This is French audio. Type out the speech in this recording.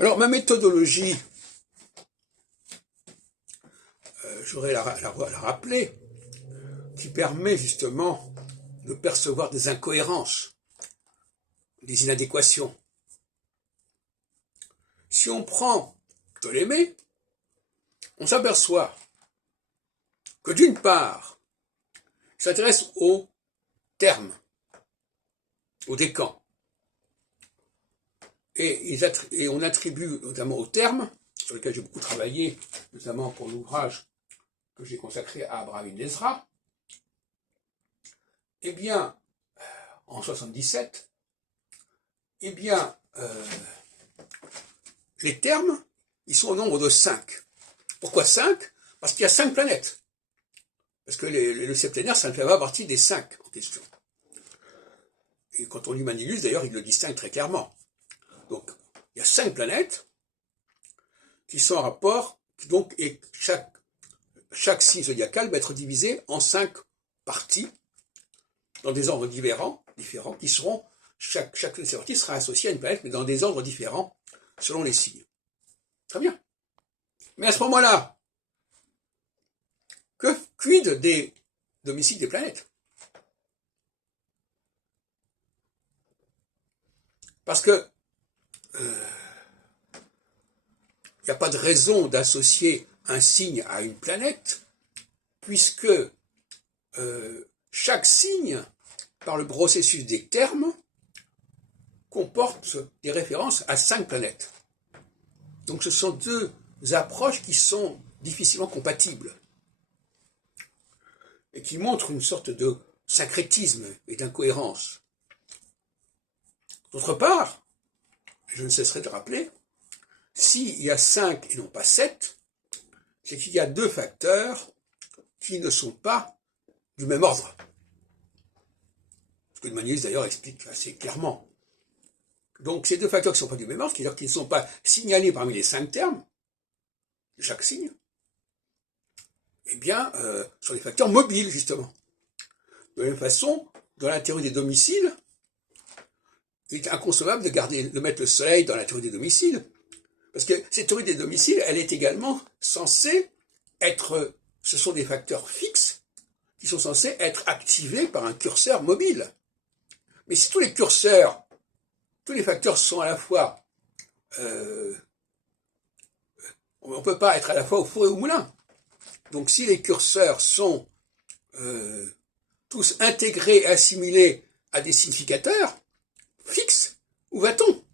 Alors, ma méthodologie, je voudrais la rappeler, qui permet justement de percevoir des incohérences, des inadéquations. Si on prend Ptolémée, on s'aperçoit que d'une part, il s'intéresse aux termes, aux décans. Et on attribue notamment aux termes, sur lesquels j'ai beaucoup travaillé, notamment pour l'ouvrage que j'ai consacré à Abraham ibn Ezra, eh bien, en 77, eh bien, les termes, ils sont au nombre de 5. Pourquoi 5? Parce qu'il y a 5 planètes. Parce que le septénaire, ça ne fait pas partie des 5 en question. Et quand on lit Manilius, d'ailleurs, il le distingue très clairement. Donc, il y a 5 planètes qui sont en rapport, donc, et chaque signe zodiacal va être divisé en 5 parties, dans des ordres différents, qui seront, chaque de ces parties sera associée à une planète, mais dans des ordres différents, selon les signes. Très bien. Mais à ce moment-là, quid des domiciles des planètes? Parce que il n'y a pas de raison d'associer un signe à une planète, puisque chaque signe, par le processus des termes, comporte des références à 5 planètes. Donc ce sont deux approches qui sont difficilement compatibles et qui montrent une sorte de syncrétisme et d'incohérence. D'autre part, je ne cesserai de rappeler, s'il y a 5 et non pas 7, c'est qu'il y a 2 facteurs qui ne sont pas du même ordre. Ce que Manilius d'ailleurs explique assez clairement. Donc ces 2 facteurs qui ne sont pas du même ordre, c'est-à-dire qu'ils ne sont pas signalés parmi les 5 termes de chaque signe, eh bien, sont les facteurs mobiles, justement. De la même façon, dans la théorie des domiciles, il est inconcevable de mettre le soleil dans la théorie des domiciles, parce que cette théorie des domiciles, elle est également censée être, ce sont des facteurs fixes qui sont censés être activés par un curseur mobile. Mais si tous les facteurs sont à la fois, on ne peut pas être à la fois au four et au moulin. Donc si les curseurs sont tous intégrés et assimilés à des significateurs fixes, où va-t-on?